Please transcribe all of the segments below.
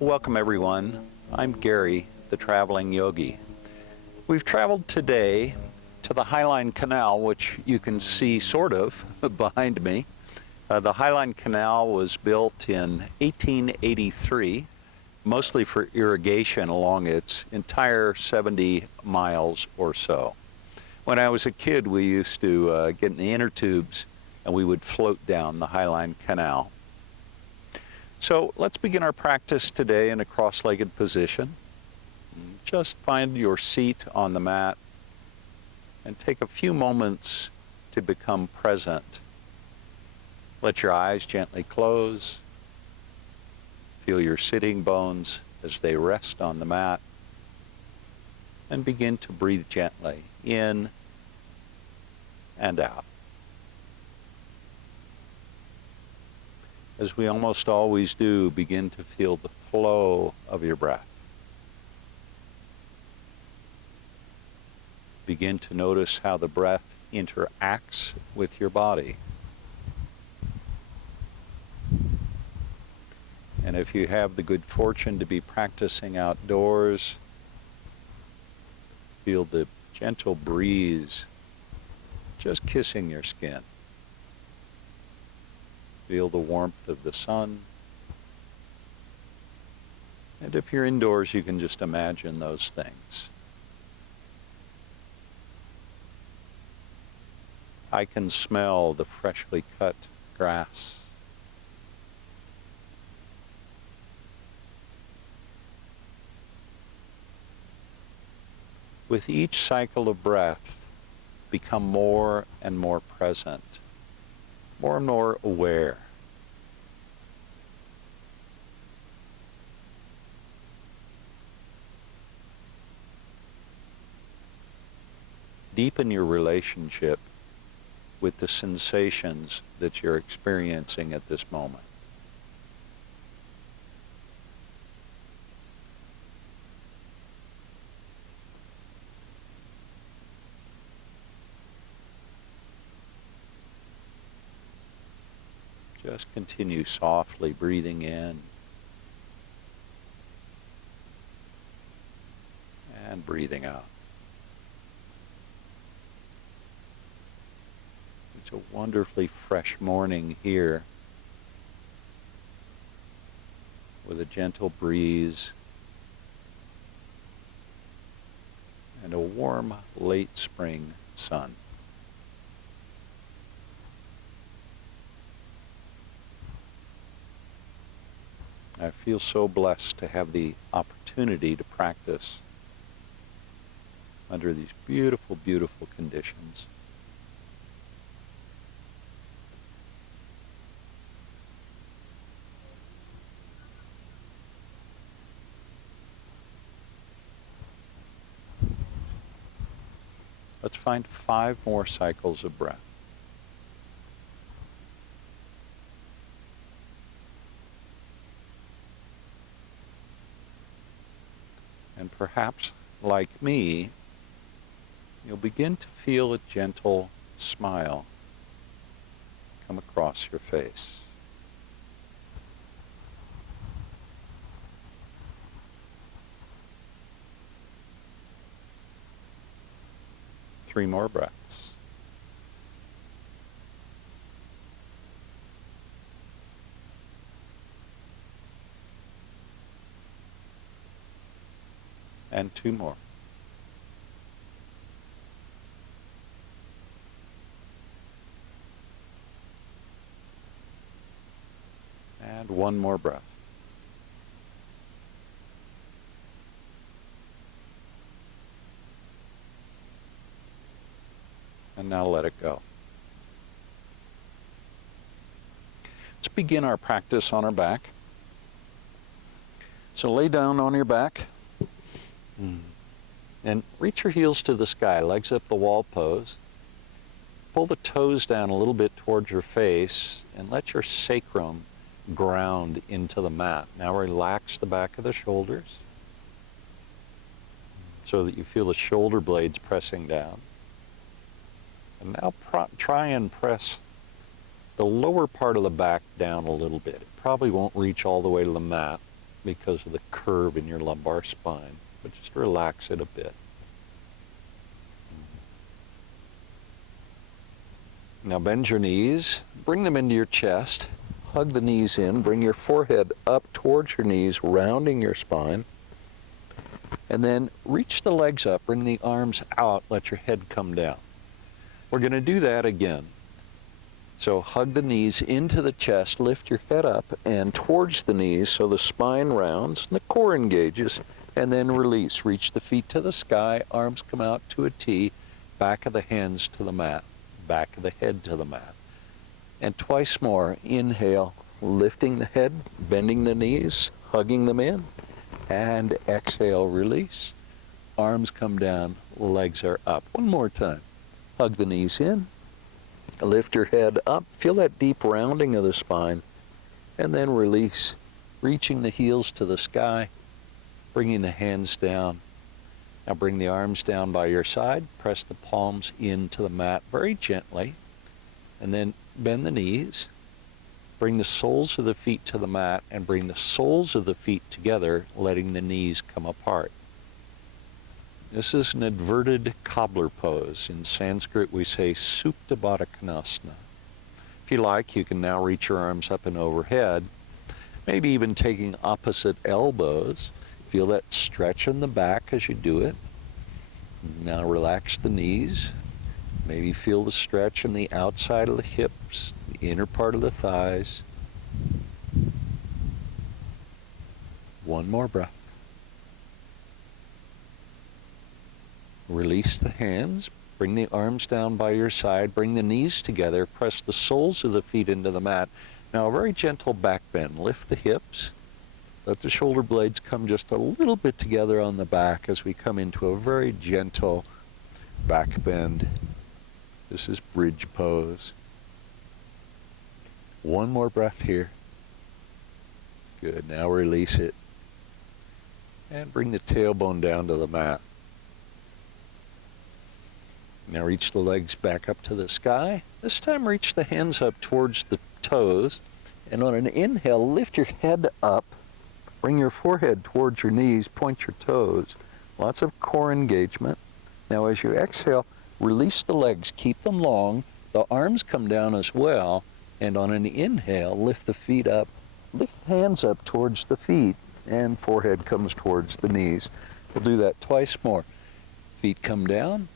Welcome everyone. I'm Gary, the traveling yogi. We've traveled today to the Highline Canal, which you can see sort of behind me. The Highline Canal was built in 1883, mostly for irrigation along its entire 70 miles or so. When I was a kid, we used to get in the inner tubes and we would float down the Highline Canal. So let's begin our practice today in a cross-legged position. Just find your seat on the mat and take a few moments to become present. Let your eyes gently close. Feel your sitting bones as they rest on the mat. And begin to breathe gently in and out. As we almost always do, begin to feel the flow of your breath. Begin to notice how the breath interacts with your body. And if you have the good fortune to be practicing outdoors, feel the gentle breeze just kissing your skin. Feel the warmth of the sun. And if you're indoors, you can just imagine those things. I can smell the freshly cut grass. With each cycle of breath, become more and more present, more and more aware. Deepen your relationship with the sensations that you're experiencing at this moment. Just continue softly breathing in and breathing out. It's a wonderfully fresh morning here with a gentle breeze and a warm late spring sun. I feel so blessed to have the opportunity to practice under these beautiful, beautiful conditions. Let's find 5 more cycles of breath. And perhaps, like me, you'll begin to feel a gentle smile come across your face. Three more breaths. And 2 more. And 1 more breath. And now let it go. Let's begin our practice on our back. So lay down on your back. And reach your heels to the sky, legs up the wall pose. Pull the toes down a little bit towards your face and let your sacrum ground into the mat. Now relax the back of the shoulders so that you feel the shoulder blades pressing down. And now try and press the lower part of the back down a little bit. It probably won't reach all the way to the mat, because of the curve in your lumbar spine, but just relax it a bit. Now bend your knees, bring them into your chest, hug the knees in, bring your forehead up towards your knees, rounding your spine, and then reach the legs up, bring the arms out, let your head come down. We're going to do that again. So hug the knees into the chest, lift your head up and towards the knees so the spine rounds and the core engages, and then release. Reach the feet to the sky, arms come out to a T, back of the hands to the mat, back of the head to the mat. And twice more, inhale, lifting the head, bending the knees, hugging them in, and exhale, release. Arms come down, legs are up. One more time. Hug the knees in, lift your head up, feel that deep rounding of the spine, and then release, reaching the heels to the sky, bringing the hands down. Now bring the arms down by your side, press the palms into the mat very gently, and then bend the knees, bring the soles of the feet to the mat, and bring the soles of the feet together, letting the knees come apart. This is an inverted cobbler pose. In Sanskrit, we say Supta Baddha Konasana. If you like, you can now reach your arms up and overhead, maybe even taking opposite elbows. Feel that stretch in the back as you do it. Now relax the knees. Maybe feel the stretch in the outside of the hips, the inner part of the thighs. One more breath. Release the hands, bring the arms down by your side, bring the knees together, press the soles of the feet into the mat. Now a very gentle back bend. Lift the hips, let the shoulder blades come just a little bit together on the back as we come into a very gentle back bend. This is bridge pose. One more breath here. Good, now release it. And bring the tailbone down to the mat. Now reach the legs back up to the sky. This time reach the hands up towards the toes. And on an inhale, lift your head up. Bring your forehead towards your knees. Point your toes. Lots of core engagement. Now as you exhale, release the legs. Keep them long. The arms come down as well. And on an inhale, lift the feet up. Lift the hands up towards the feet. And forehead comes towards the knees. We'll do that twice more. Feet come down.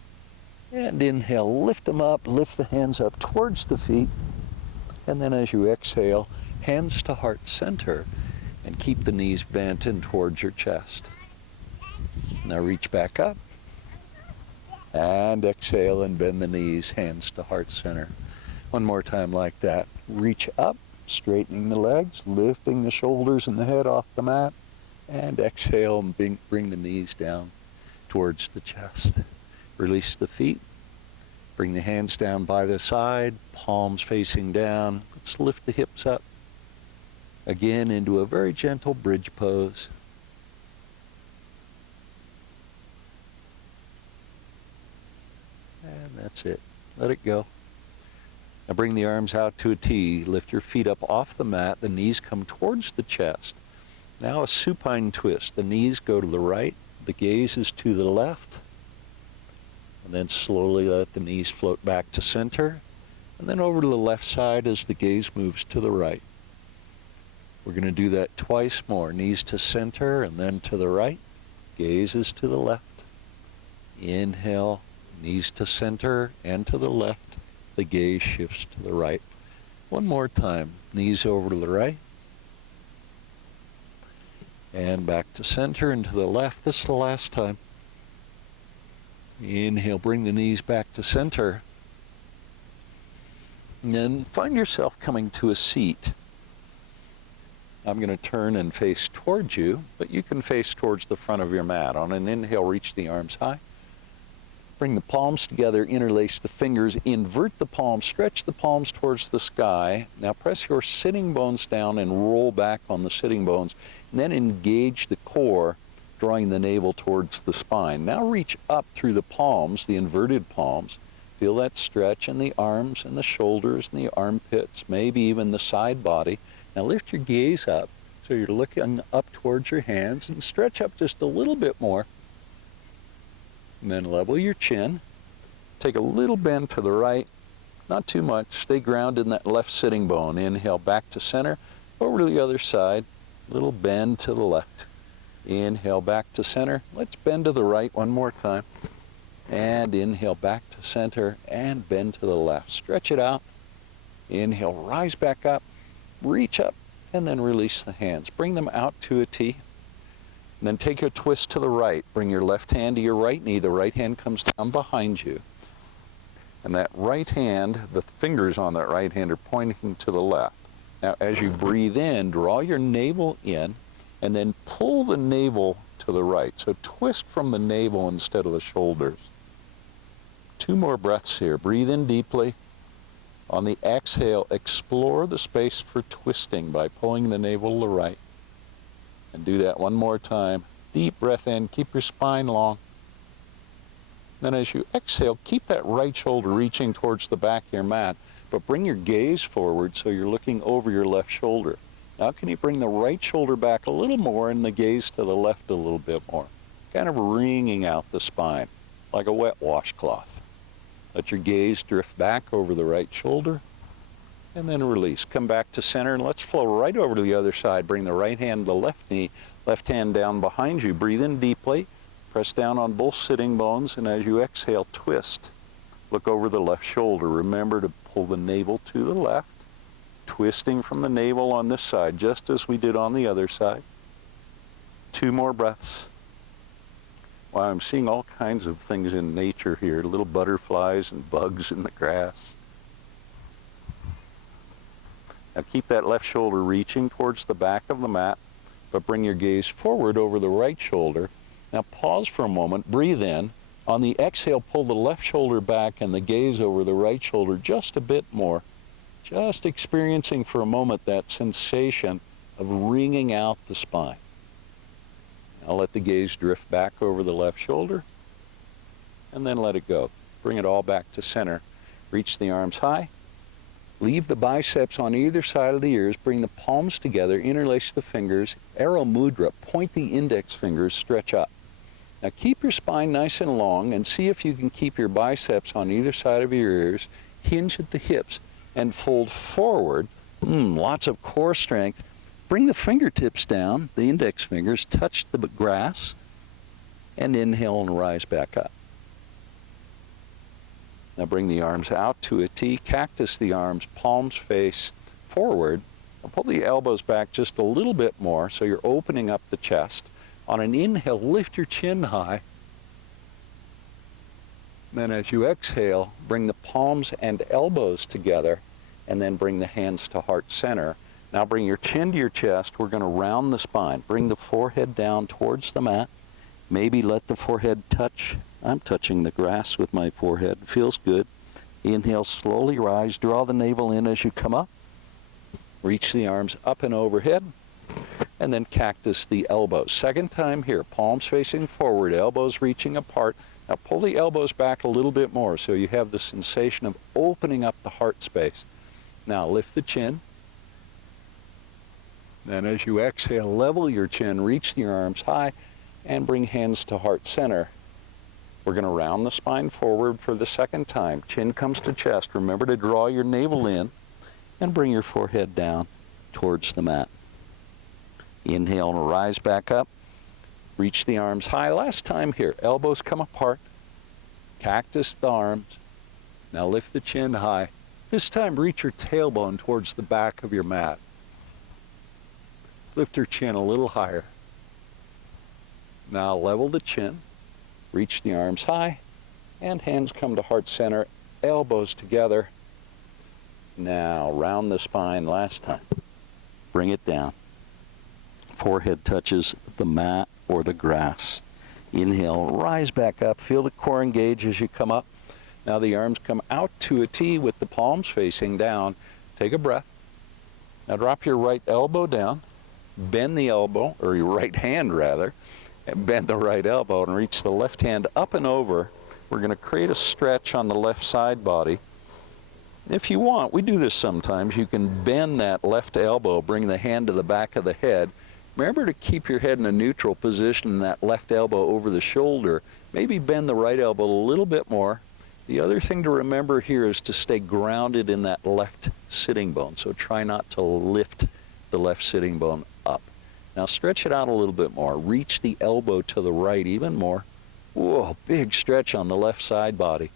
And inhale, lift them up, lift the hands up towards the feet. And then as you exhale, hands to heart center, and keep the knees bent in towards your chest. Now reach back up, and exhale and bend the knees, hands to heart center. One more time like that. Reach up, straightening the legs, lifting the shoulders and the head off the mat, and exhale and bring the knees down towards the chest. Release the feet. Bring the hands down by the side, palms facing down. Let's lift the hips up. Again into a very gentle bridge pose. And that's it. Let it go. Now bring the arms out to a T. Lift your feet up off the mat. The knees come towards the chest. Now a supine twist. The knees go to the right. The gaze is to the left. And then slowly let the knees float back to center. And then over to the left side as the gaze moves to the right. We're going to do that twice more. Knees to center and then to the right. Gaze is to the left. Inhale, knees to center and to the left. The gaze shifts to the right. One more time. Knees over to the right. And back to center and to the left. This is the last time. Inhale, bring the knees back to center. And then find yourself coming to a seat. I'm going to turn and face towards you, but you can face towards the front of your mat. On an inhale, reach the arms high. Bring the palms together, interlace the fingers, invert the palms, stretch the palms towards the sky. Now press your sitting bones down and roll back on the sitting bones. And then engage the core, drawing the navel towards the spine. Now reach up through the palms, the inverted palms. Feel that stretch in the arms and the shoulders and the armpits, maybe even the side body. Now lift your gaze up, So you're looking up towards your hands and stretch up just a little bit more. And then level your chin. Take a little bend to the right, not too much. Stay grounded in that left sitting bone. Inhale back to center, over to the other side. Little bend to the left. Inhale back to center. Let's bend to the right one more time. And inhale back to center and bend to the left. Stretch it out. Inhale, rise back up, reach up, and then release the hands. Bring them out to a T. And then take a twist to the right. Bring your left hand to your right knee. The right hand comes down behind you. And that right hand, the fingers on that right hand are pointing to the left. Now, as you breathe in, draw your navel in, and then pull the navel to the right. So twist from the navel instead of the shoulders. 2 more breaths here. Breathe in deeply. On the exhale, explore the space for twisting by pulling the navel to the right. And do that one more time. Deep breath in. Keep your spine long. Then as you exhale, keep that right shoulder reaching towards the back of your mat, but bring your gaze forward so you're looking over your left shoulder. Now can you bring the right shoulder back a little more and the gaze to the left a little bit more? Kind of wringing out the spine, like a wet washcloth. Let your gaze drift back over the right shoulder, and then release. Come back to center, and let's flow right over to the other side. Bring the right hand to the left knee, left hand down behind you. Breathe in deeply. Press down on both sitting bones, and as you exhale, twist. Look over the left shoulder. Remember to pull the navel to the left, twisting from the navel on this side, just as we did on the other side. 2 more breaths. Wow, I'm seeing all kinds of things in nature here, little butterflies and bugs in the grass. Now keep that left shoulder reaching towards the back of the mat, but bring your gaze forward over the right shoulder. Now pause for a moment, breathe in. On the exhale, pull the left shoulder back and the gaze over the right shoulder just a bit more. Just experiencing for a moment that sensation of wringing out the spine. Now let the gaze drift back over the left shoulder and then let it go. Bring it all back to center. Reach the arms high. Leave the biceps on either side of the ears. Bring the palms together, interlace the fingers, arrow mudra, point the index fingers, stretch up. Now keep your spine nice and long and see if you can keep your biceps on either side of your ears, hinge at the hips, and fold forward. Lots of core strength. Bring the fingertips down, the index fingers, touch the grass, and inhale and rise back up. Now bring the arms out to a T, cactus the arms, palms face forward. Now pull the elbows back just a little bit more so you're opening up the chest. On an inhale, lift your chin high. Then as you exhale, bring the palms and elbows together, and then bring the hands to heart center. Now bring your chin to your chest. We're going to round the spine. Bring the forehead down towards the mat. Maybe let the forehead touch. I'm touching the grass with my forehead. Feels good. Inhale, slowly rise. Draw the navel in as you come up. Reach the arms up and overhead. And then cactus the elbows. Second time here, palms facing forward, elbows reaching apart. Now pull the elbows back a little bit more so you have the sensation of opening up the heart space. Now lift the chin. Then as you exhale, level your chin, reach the arms high, and bring hands to heart center. We're going to round the spine forward for the second time. Chin comes to chest. Remember to draw your navel in and bring your forehead down towards the mat. Inhale and rise back up. Reach the arms high. Last time here. Elbows come apart. Cactus the arms. Now lift the chin high. This time reach your tailbone towards the back of your mat. Lift your chin a little higher. Now level the chin. Reach the arms high. And hands come to heart center. Elbows together. Now round the spine last time. Bring it down. Forehead touches the mat or the grass. Inhale, rise back up. Feel the core engage as you come up. Now the arms come out to a T with the palms facing down. Take a breath. Now drop your right elbow down. Bend the elbow, or your right hand rather, and bend the right elbow and reach the left hand up and over. We're going to create a stretch on the left side body. If you want, we do this sometimes, you can bend that left elbow, bring the hand to the back of the head. Remember to keep your head in a neutral position and that left elbow over the shoulder. Maybe bend the right elbow a little bit more. The other thing to remember here is to stay grounded in that left sitting bone. So try not to lift the left sitting bone up. Now stretch it out a little bit more. Reach the elbow to the right even more. Whoa, big stretch on the left side body.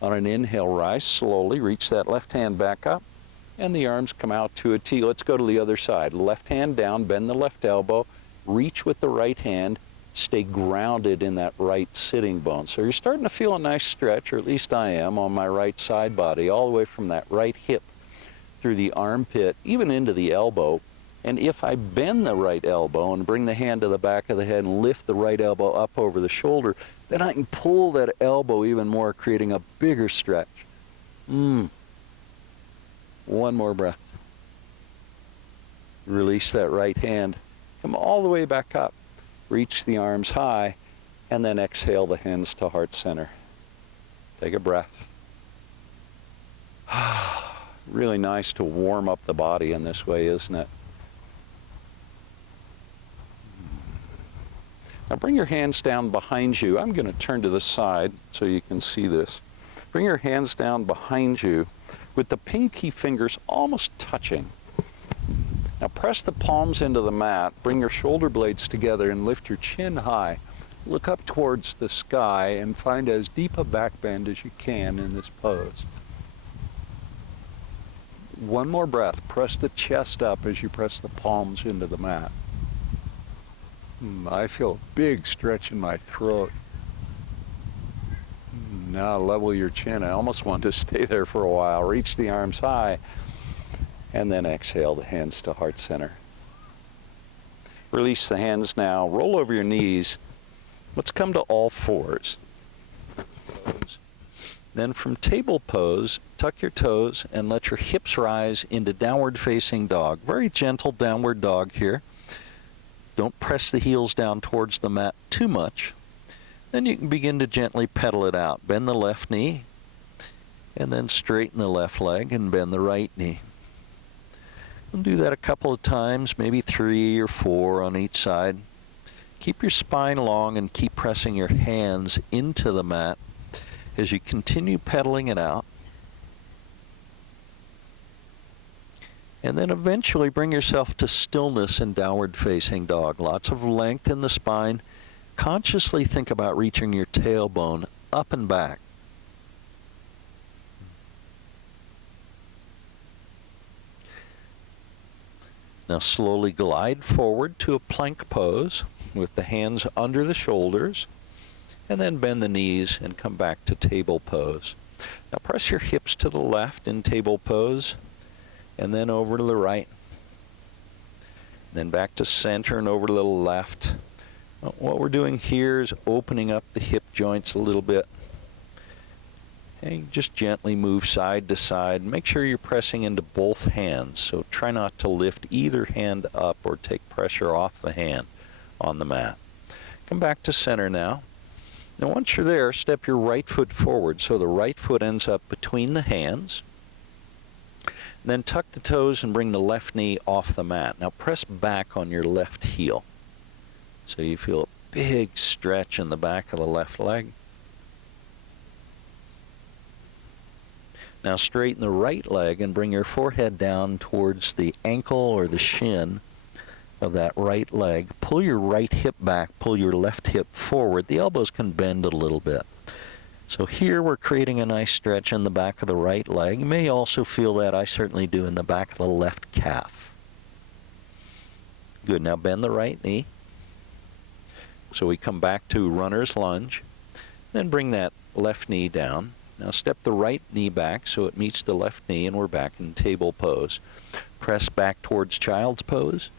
On an inhale, rise slowly, reach that left hand back up, and the arms come out to a T. Let's go to the other side. Left hand down, bend the left elbow, reach with the right hand, stay grounded in that right sitting bone. So you're starting to feel a nice stretch, or at least I am, on my right side body, all the way from that right hip through the armpit, even into the elbow. And if I bend the right elbow and bring the hand to the back of the head and lift the right elbow up over the shoulder, then I can pull that elbow even more, creating a bigger stretch. One more breath. Release that right hand. Come all the way back up. Reach the arms high, and then exhale the hands to heart center. Take a breath. Really nice to warm up the body in this way, isn't it? Now bring your hands down behind you. I'm going to turn to the side so you can see this. Bring your hands down behind you with the pinky fingers almost touching. Now press the palms into the mat, bring your shoulder blades together and lift your chin high. Look up towards the sky and find as deep a back bend as you can in this pose. One more breath. Press the chest up as you press the palms into the mat. I feel a big stretch in my throat. Now level your chin. I almost want to stay there for a while. Reach the arms high, and then exhale the hands to heart center. Release the hands now. Roll over your knees. Let's come to all fours. Then from table pose, tuck your toes and let your hips rise into downward facing dog. Very gentle downward dog here. Don't press the heels down towards the mat too much. Then you can begin to gently pedal it out. Bend the left knee, and then straighten the left leg and bend the right knee. We'll do that a couple of times, maybe 3 or 4 on each side. Keep your spine long and keep pressing your hands into the mat as you continue pedaling it out. And then eventually bring yourself to stillness in downward facing dog. Lots of length in the spine. Consciously think about reaching your tailbone up and back. Now slowly glide forward to a plank pose with the hands under the shoulders, and then bend the knees and come back to table pose. Now press your hips to the left in table pose, and then over to the right, then back to center and over to the left. What we're doing here is opening up the hip joints a little bit. And just gently move side to side. Make sure you're pressing into both hands, so try not to lift either hand up or take pressure off the hand on the mat. Come back to center now. Now once you're there, step your right foot forward so the right foot ends up between the hands. Then tuck the toes and bring the left knee off the mat. Now press back on your left heel. So you feel a big stretch in the back of the left leg. Now straighten the right leg and bring your forehead down towards the ankle or the shin of that right leg. Pull your right hip back, pull your left hip forward. The elbows can bend a little bit. So here we're creating a nice stretch in the back of the right leg. You may also feel that, I certainly do, in the back of the left calf. Good, now bend the right knee. So we come back to runner's lunge. Then bring that left knee down. Now step the right knee back so it meets the left knee, and we're back in table pose. Press back towards child's pose,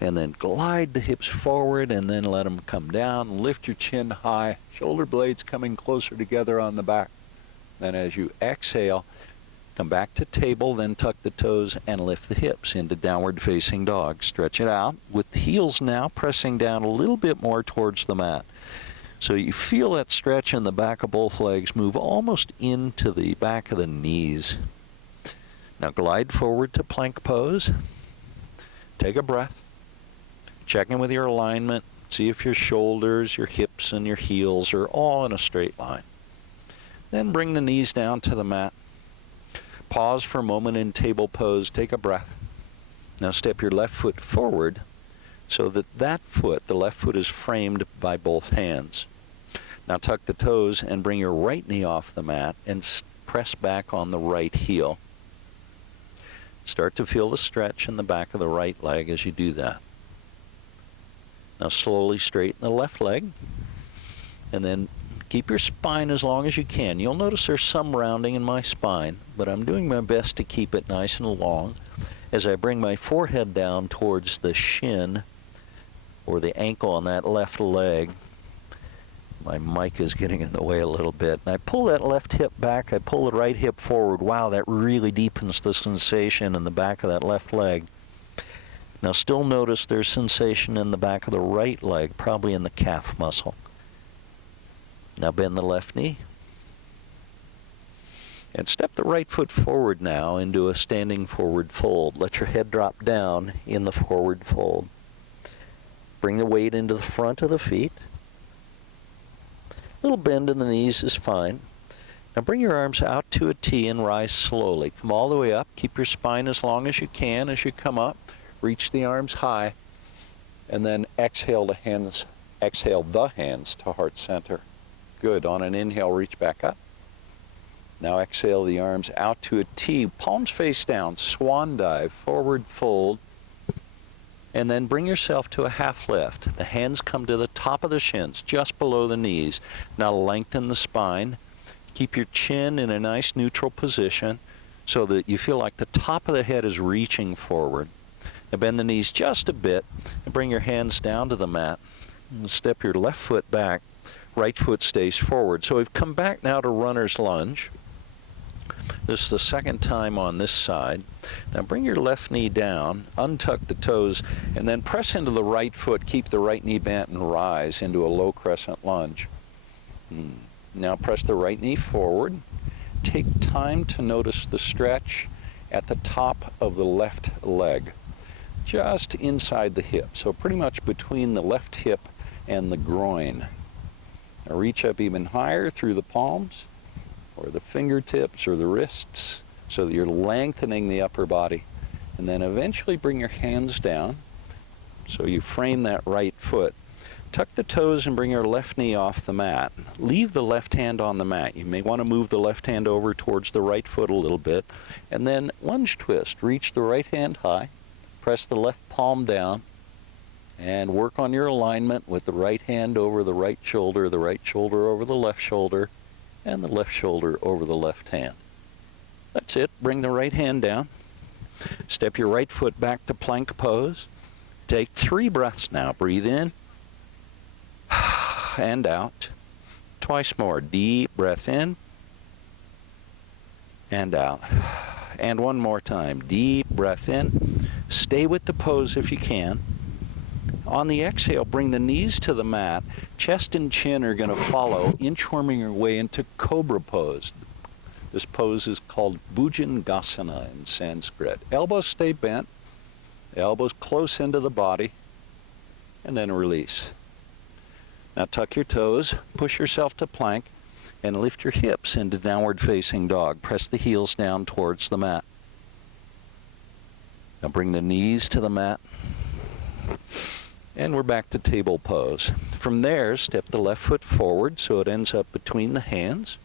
and then glide the hips forward, and then let them come down. Lift your chin high, shoulder blades coming closer together on the back. Then as you exhale, come back to table, then tuck the toes and lift the hips into downward facing dog. Stretch it out with the heels now pressing down a little bit more towards the mat. So you feel that stretch in the back of both legs move almost into the back of the knees. Now glide forward to plank pose. Take a breath. Check in with your alignment. See if your shoulders, your hips, and your heels are all in a straight line. Then bring the knees down to the mat. Pause for a moment in table pose. Take a breath. Now step your left foot forward so that that foot, the left foot, is framed by both hands. Now tuck the toes and bring your right knee off the mat and press back on the right heel. Start to feel the stretch in the back of the right leg as you do that. Now slowly straighten the left leg, and then keep your spine as long as you can. You'll notice there's some rounding in my spine, but I'm doing my best to keep it nice and long as I bring my forehead down towards the shin or the ankle on that left leg. My mic is getting in the way a little bit. And I pull that left hip back, I pull the right hip forward. Wow, that really deepens the sensation in the back of that left leg. Now still notice there's sensation in the back of the right leg, probably in the calf muscle. Now bend the left knee. And step the right foot forward now into a standing forward fold. Let your head drop down in the forward fold. Bring the weight into the front of the feet. A little bend in the knees is fine. Now bring your arms out to a T and rise slowly. Come all the way up. Keep your spine as long as you can as you come up. Reach the arms high. And then exhale the hands to heart center. Good. On an inhale, reach back up. Now exhale the arms out to a T. Palms face down. Swan dive. Forward fold. And then bring yourself to a half lift. The hands come to the top of the shins, just below the knees. Now lengthen the spine. Keep your chin in a nice neutral position so that you feel like the top of the head is reaching forward. Now bend the knees just a bit and bring your hands down to the mat. And step your left foot back. Right foot stays forward. So we've come back now to runner's lunge. This is the second time on this side. Now bring your left knee down, untuck the toes, and then press into the right foot. Keep the right knee bent and rise into a low crescent lunge. Now press the right knee forward. Take time to notice the stretch at the top of the left leg, just inside the hip. So pretty much between the left hip and the groin. Now reach up even higher through the palms, or the fingertips or the wrists, so that you're lengthening the upper body. And then eventually bring your hands down so you frame that right foot. Tuck the toes and bring your left knee off the mat. Leave the left hand on the mat. You may want to move the left hand over towards the right foot a little bit. And then lunge twist. Reach the right hand high. Press the left palm down. And work on your alignment with the right hand over the right shoulder over the left shoulder, and the left shoulder over the left hand. That's it. Bring the right hand down. Step your right foot back to plank pose. Take 3 breaths now. Breathe in and out. Twice more. Deep breath in and out. And one more time. Deep breath in. Stay with the pose if you can. On the exhale, bring the knees to the mat. Chest and chin are going to follow, inchworming your way into cobra pose. This pose is called Bhujangasana in Sanskrit. Elbows stay bent, elbows close into the body, and then release. Now tuck your toes, push yourself to plank, and lift your hips into downward facing dog. Press the heels down towards the mat. Now bring the knees to the mat. And we're back to table pose. From there, step the left foot forward so it ends up between the hands.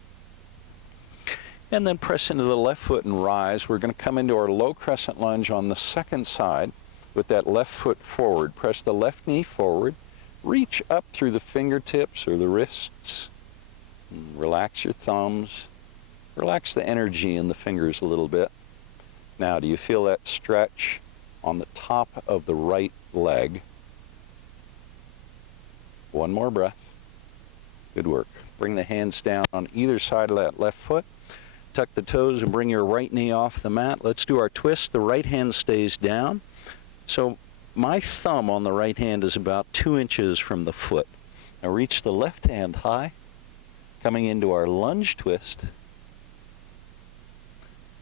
And then press into the left foot and rise. We're going to come into our low crescent lunge on the second side with that left foot forward. Press the left knee forward. Reach up through the fingertips or the wrists. Relax your thumbs. Relax the energy in the fingers a little bit. Now, do you feel that stretch on the top of the right leg? One more breath. Good work. Bring the hands down on either side of that left foot. Tuck the toes and bring your right knee off the mat. Let's do our twist. The right hand stays down. So my thumb on the right hand is about 2 inches from the foot. Now reach the left hand high, coming into our lunge twist.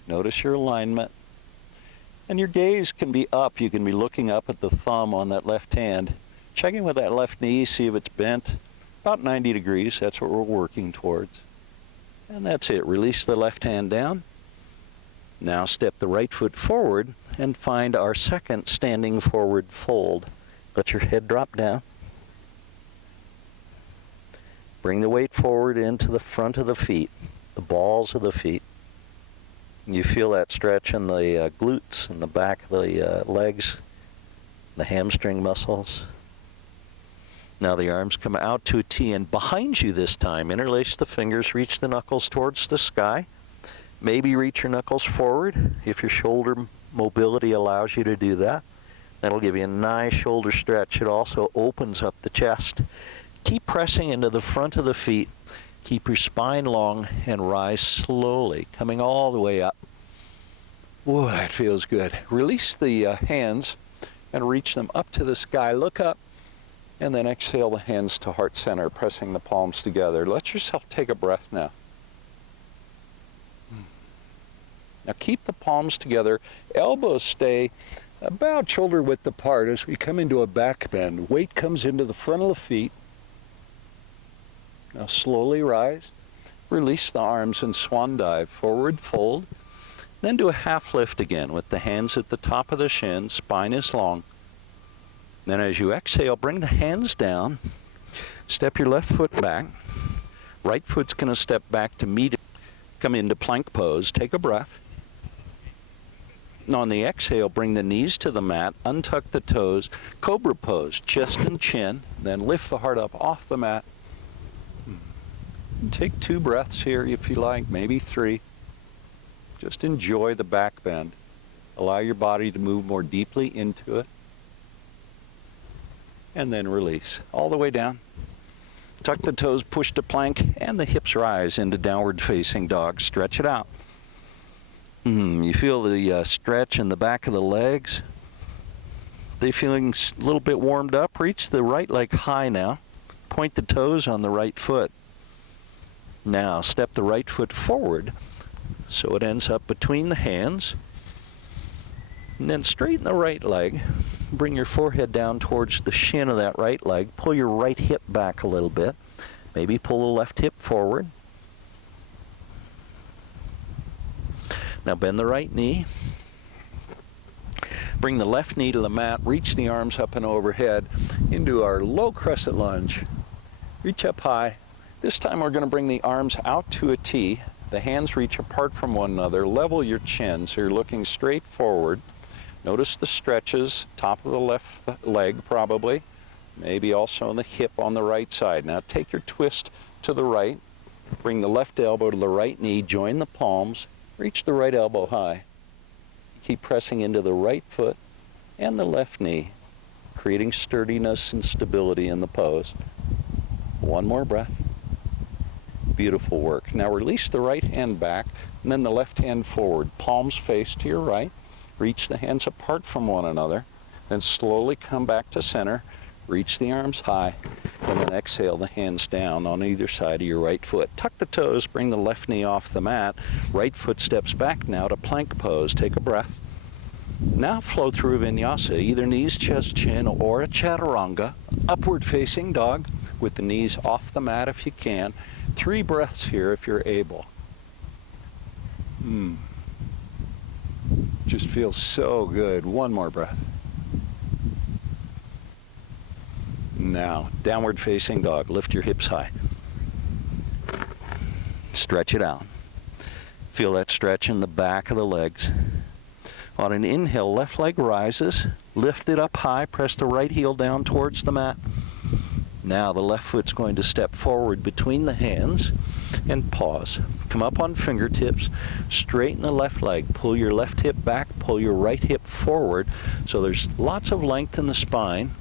Notice your alignment. And your gaze can be up. You can be looking up at the thumb on that left hand, checking with that left knee, see if it's bent. About 90 degrees, that's what we're working towards. And that's it. Release the left hand down. Now step the right foot forward and find our second standing forward fold. Let your head drop down. Bring the weight forward into the front of the feet, the balls of the feet. You feel that stretch in the glutes and the back of the legs, the hamstring muscles. Now the arms come out to a T, and behind you this time, interlace the fingers, reach the knuckles towards the sky. Maybe reach your knuckles forward if your shoulder mobility allows you to do that. That'll give you a nice shoulder stretch. It also opens up the chest. Keep pressing into the front of the feet. Keep your spine long and rise slowly, coming all the way up. Whoa, that feels good. Release the hands and reach them up to the sky. Look up and then exhale the hands to heart center, pressing the palms together. Let yourself take a breath now. Now keep the palms together. Elbows stay about shoulder width apart as we come into a back bend. Weight comes into the front of the feet. Now slowly rise. Release the arms and swan dive. Forward fold. Then do a half lift again with the hands at the top of the shin. Spine is long. Then as you exhale, bring the hands down. Step your left foot back. Right foot's going to step back to meet it. Come into plank pose. Take a breath. On the exhale, bring the knees to the mat, untuck the toes, cobra pose, chest and chin, then lift the heart up off the mat. Take 2 breaths here if you like, maybe 3. Just enjoy the back bend. Allow your body to move more deeply into it. And then release all the way down. Tuck the toes, push to plank, and the hips rise into downward facing dog. Stretch it out. You feel the stretch in the back of the legs. They feeling a little bit warmed up. Reach the right leg high now. Point the toes on the right foot. Now step the right foot forward so it ends up between the hands. And then straighten the right leg. Bring your forehead down towards the shin of that right leg. Pull your right hip back a little bit. Maybe pull the left hip forward. Now bend the right knee. Bring the left knee to the mat. Reach the arms up and overhead into our low crescent lunge. Reach up high. This time we're going to bring the arms out to a T. The hands reach apart from one another. Level your chin so you're looking straight forward. Notice the stretches, top of the left leg probably. Maybe also in the hip on the right side. Now take your twist to the right. Bring the left elbow to the right knee. Join the palms. Reach the right elbow high. Keep pressing into the right foot and the left knee, creating sturdiness and stability in the pose. One more breath. Beautiful work. Now release the right hand back and then the left hand forward. Palms face to your right. Reach the hands apart from one another. Then slowly come back to center. Reach the arms high, and then exhale the hands down on either side of your right foot. Tuck the toes, bring the left knee off the mat. Right foot steps back now to plank pose. Take a breath. Now flow through vinyasa, either knees, chest, chin, or a chaturanga. Upward facing dog with the knees off the mat if you can. 3 breaths here if you're able. Just feels so good. One more breath. Now, downward facing dog. Lift your hips high. Stretch it out. Feel that stretch in the back of the legs. On an inhale, left leg rises. Lift it up high. Press the right heel down towards the mat. Now the left foot's going to step forward between the hands and pause. Come up on fingertips. Straighten the left leg. Pull your left hip back. Pull your right hip forward. So there's lots of length in the spine.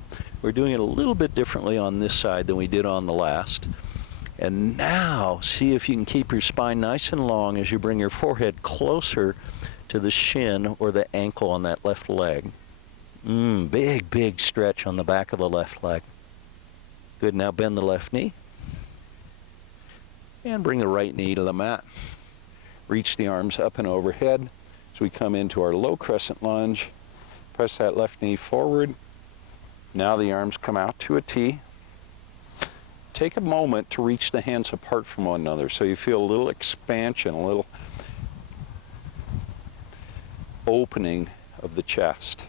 We're doing it a little bit differently on this side than we did on the last. And now, see if you can keep your spine nice and long as you bring your forehead closer to the shin or the ankle on that left leg. Big, big stretch on the back of the left leg. Good, now bend the left knee. And bring the right knee to the mat. Reach the arms up and overhead. As we come into our low crescent lunge, press that left knee forward. Now the arms come out to a T. Take a moment to reach the hands apart from one another so you feel a little expansion, a little opening of the chest.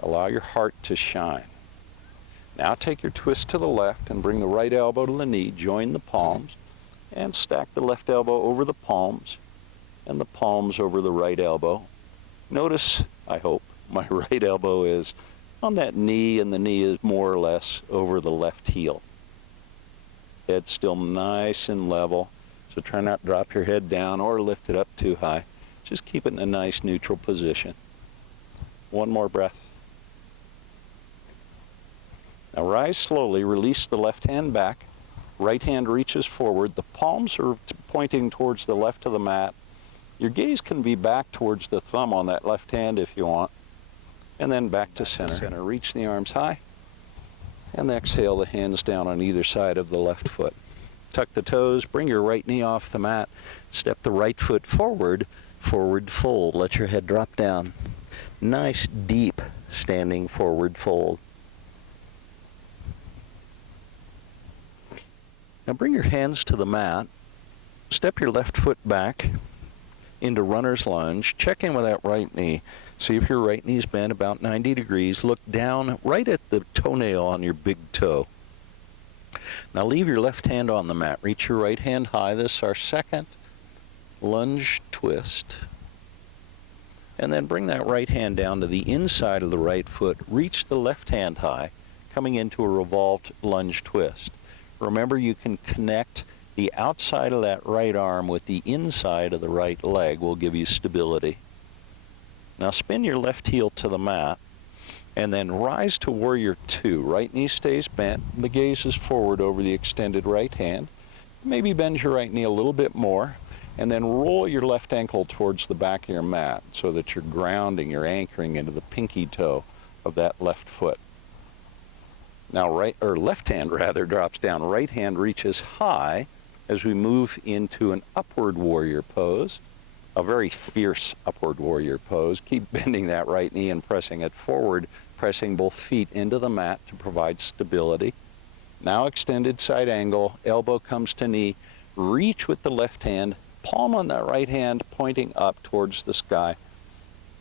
Allow your heart to shine. Now take your twist to the left and bring the right elbow to the knee, join the palms, and stack the left elbow over the palms and the palms over the right elbow. Notice, I hope, my right elbow is on that knee and the knee is more or less over the left heel. Head still nice and level, so try not to drop your head down or lift it up too high. Just keep it in a nice neutral position. One more breath. Now rise slowly, release the left hand back, right hand reaches forward, the palms are pointing towards the left of the mat. Your gaze can be back towards the thumb on that left hand if you want, and then back to center. Reach the arms high, and exhale the hands down on either side of the left foot. Tuck the toes, bring your right knee off the mat, step the right foot forward, forward fold. Let your head drop down. Nice deep standing forward fold. Now bring your hands to the mat, step your left foot back into runner's lunge, check in with that right knee. See if your right knee's bent about 90 degrees. Look down right at the toenail on your big toe. Now leave your left hand on the mat. Reach your right hand high. This is our second lunge twist. And then bring that right hand down to the inside of the right foot. Reach the left hand high, coming into a revolved lunge twist. Remember, you can connect the outside of that right arm with the inside of the right leg. Will give you stability. Now spin your left heel to the mat and then rise to warrior two. Right knee stays bent. The gaze is forward over the extended right hand. Maybe bend your right knee a little bit more and then roll your left ankle towards the back of your mat so that you're grounding, you're anchoring into the pinky toe of that left foot. Now left hand rather drops down. Right hand reaches high as we move into an upward warrior pose. A very fierce upward warrior pose. Keep bending that right knee and pressing it forward, pressing both feet into the mat to provide stability. Now extended side angle, elbow comes to knee, reach with the left hand, palm on that right hand pointing up towards the sky.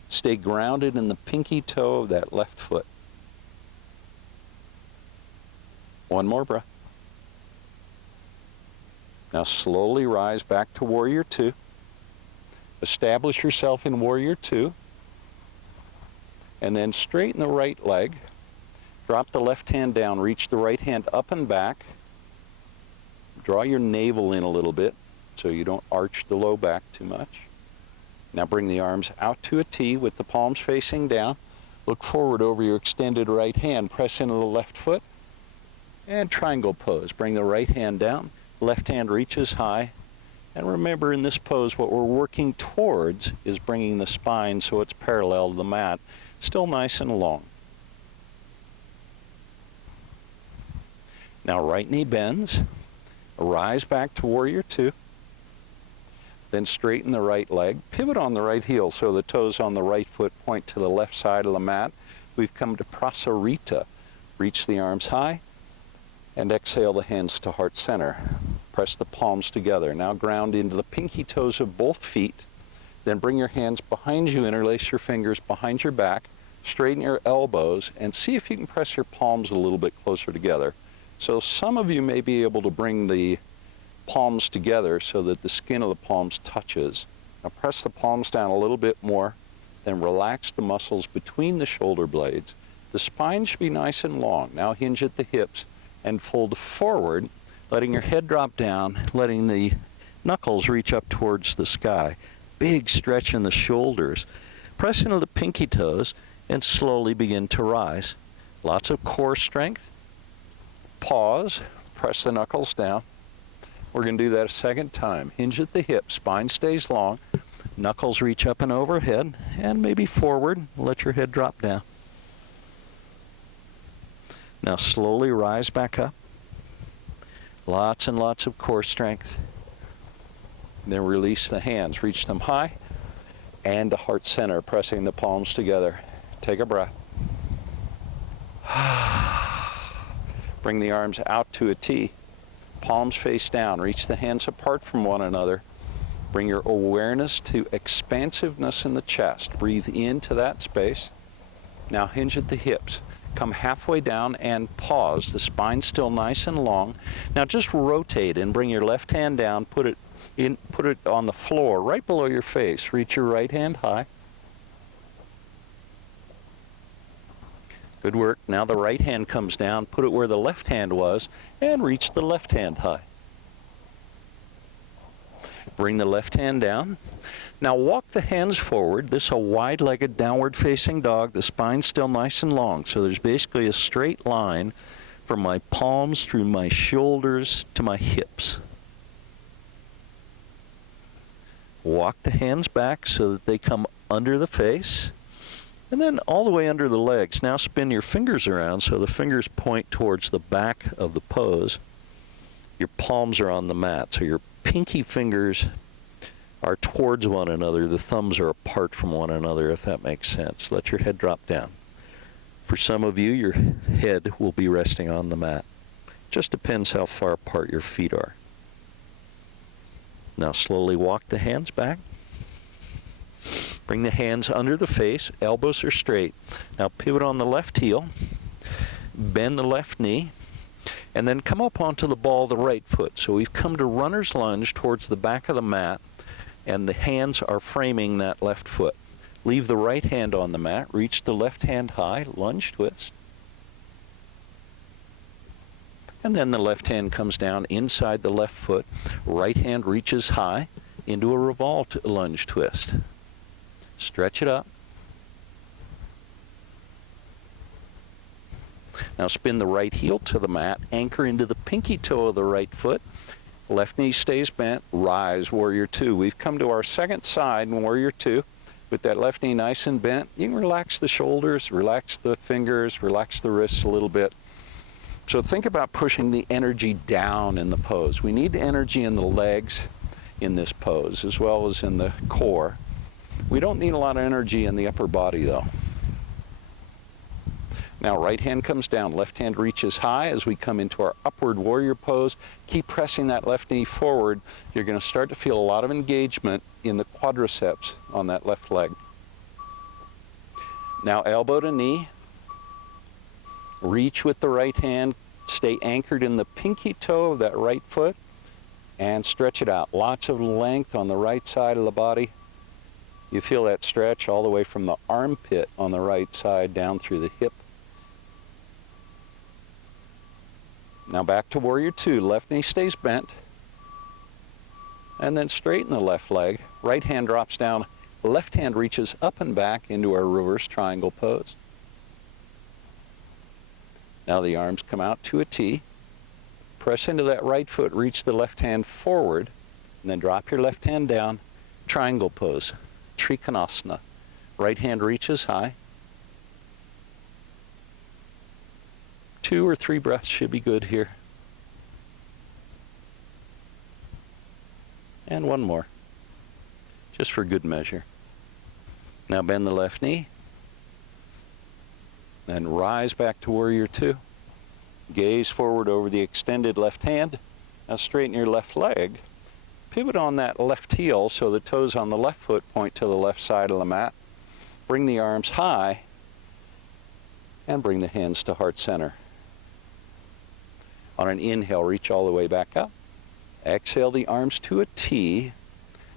Stay grounded in the pinky toe of that left foot. One more breath. Now slowly rise back to warrior two. Establish yourself in warrior two. And then straighten the right leg. Drop the left hand down. Reach the right hand up and back. Draw your navel in a little bit so you don't arch the low back too much. Now bring the arms out to a T with the palms facing down. Look forward over your extended right hand. Press into the left foot. And triangle pose. Bring the right hand down. Left hand reaches high. And remember, in this pose, what we're working towards is bringing the spine so it's parallel to the mat, still nice and long. Now right knee bends. Rise back to warrior two. Then straighten the right leg. Pivot on the right heel so the toes on the right foot point to the left side of the mat. We've come to prasarita. Reach the arms high. And exhale the hands to heart center. Press the palms together. Now ground into the pinky toes of both feet. Then bring your hands behind you, interlace your fingers behind your back, straighten your elbows, and see if you can press your palms a little bit closer together. So some of you may be able to bring the palms together so that the skin of the palms touches. Now press the palms down a little bit more, then relax the muscles between the shoulder blades. The spine should be nice and long. Now hinge at the hips and fold forward, letting your head drop down, letting the knuckles reach up towards the sky. Big stretch in the shoulders. Press into the pinky toes and slowly begin to rise. Lots of core strength. Pause, press the knuckles down. We're going to do that a second time. Hinge at the hip, spine stays long, knuckles reach up and overhead, and maybe forward, let your head drop down. Now slowly rise back up. Lots and lots of core strength. Then release the hands, reach them high, and to heart center, pressing the palms together. Take a breath. Bring the arms out to a T. Palms face down. Reach the hands apart from one another. Bring your awareness to expansiveness in the chest. Breathe into that space. Now hinge at the hips. Come halfway down and pause. The spine's still nice and long. Now just rotate and bring your left hand down. Put it on the floor right below your face. Reach your right hand high. Good work. Now the right hand comes down. Put it where the left hand was and reach the left hand high. Bring the left hand down. Now walk the hands forward. This is a wide-legged downward facing dog. The spine's still nice and long. So there's basically a straight line from my palms through my shoulders to my hips. Walk the hands back so that they come under the face. And then all the way under the legs. Now spin your fingers around so the fingers point towards the back of the pose. Your palms are on the mat. So your pinky fingers are towards one another. The thumbs are apart from one another, if that makes sense. Let your head drop down. For some of you, your head will be resting on the mat. Just depends how far apart your feet are. Now slowly walk the hands back. Bring the hands under the face. Elbows are straight. Now pivot on the left heel. Bend the left knee. And then come up onto the ball of the right foot. So we've come to runner's lunge towards the back of the mat, and the hands are framing that left foot. Leave the right hand on the mat. Reach the left hand high. Lunge twist. And then the left hand comes down inside the left foot. Right hand reaches high into a revolved lunge twist. Stretch it up. Now spin the right heel to the mat. Anchor into the pinky toe of the right foot. Left knee stays bent. Rise, Warrior Two. We've come to our second side in Warrior Two. With that left knee nice and bent, you can relax the shoulders, relax the fingers, relax the wrists a little bit. So think about pushing the energy down in the pose. We need energy in the legs in this pose, as well as in the core. We don't need a lot of energy in the upper body, though. Now, right hand comes down, left hand reaches high as we come into our upward warrior pose. Keep pressing that left knee forward. You're going to start to feel a lot of engagement in the quadriceps on that left leg. Now, elbow to knee. Reach with the right hand. Stay anchored in the pinky toe of that right foot and stretch it out. Lots of length on the right side of the body. You feel that stretch all the way from the armpit on the right side down through the hip. Now back to Warrior Two. Left knee stays bent. And then straighten the left leg. Right hand drops down. Left hand reaches up and back into our reverse triangle pose. Now the arms come out to a T. Press into that right foot. Reach the left hand forward. And then drop your left hand down. Triangle pose. Trikonasana. Right hand reaches high. 2 or 3 breaths should be good here. And one more, just for good measure. Now bend the left knee. Then rise back to Warrior Two. Gaze forward over the extended left hand. Now straighten your left leg. Pivot on that left heel so the toes on the left foot point to the left side of the mat. Bring the arms high and bring the hands to heart center. On an inhale, reach all the way back up. Exhale the arms to a T.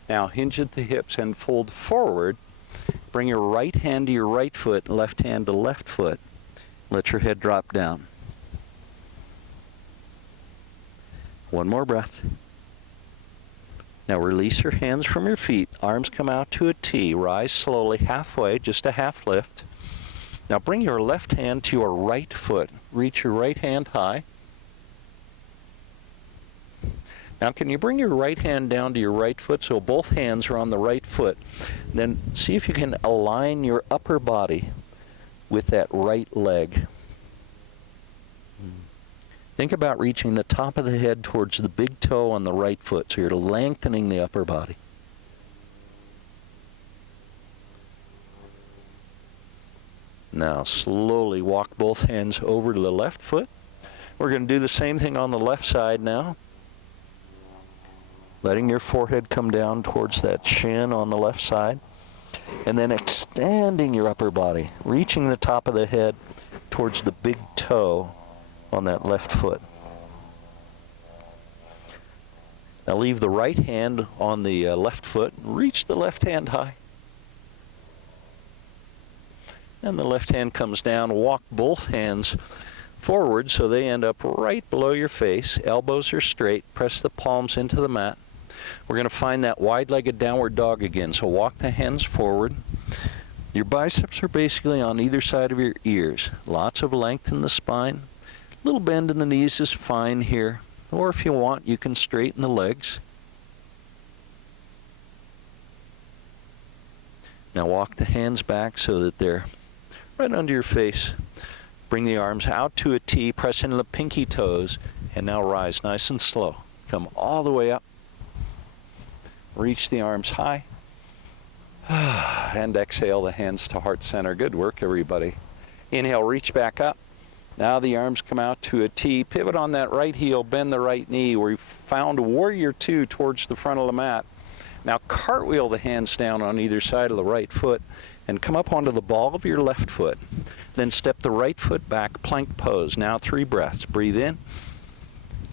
Now hinge at the hips and fold forward. Bring your right hand to your right foot, left hand to left foot. Let your head drop down. One more breath. Now release your hands from your feet. Arms come out to a T. Rise slowly, halfway, just a half lift. Now bring your left hand to your right foot. Reach your right hand high. Now can you bring your right hand down to your right foot so both hands are on the right foot? Then see if you can align your upper body with that right leg. Think about reaching the top of the head towards the big toe on the right foot, so you're lengthening the upper body. Now slowly walk both hands over to the left foot. We're going to do the same thing on the left side now. Letting your forehead come down towards that chin on the left side. And then extending your upper body, reaching the top of the head towards the big toe on that left foot. Now leave the right hand on the left foot. Reach the left hand high. And the left hand comes down. Walk both hands forward so they end up right below your face. Elbows are straight. Press the palms into the mat. We're going to find that wide-legged downward dog again. So walk the hands forward. Your biceps are basically on either side of your ears. Lots of length in the spine. A little bend in the knees is fine here. Or if you want, you can straighten the legs. Now walk the hands back so that they're right under your face. Bring the arms out to a T, press into the pinky toes, and now rise nice and slow. Come all the way up. Reach the arms high. And exhale the hands to heart center. Good work, everybody. Inhale, reach back up. Now the arms come out to a T. Pivot on that right heel, bend the right knee. We found warrior two towards the front of the mat. Now cartwheel the hands down on either side of the right foot and come up onto the ball of your left foot. Then step the right foot back, plank pose. Now 3 breaths. Breathe in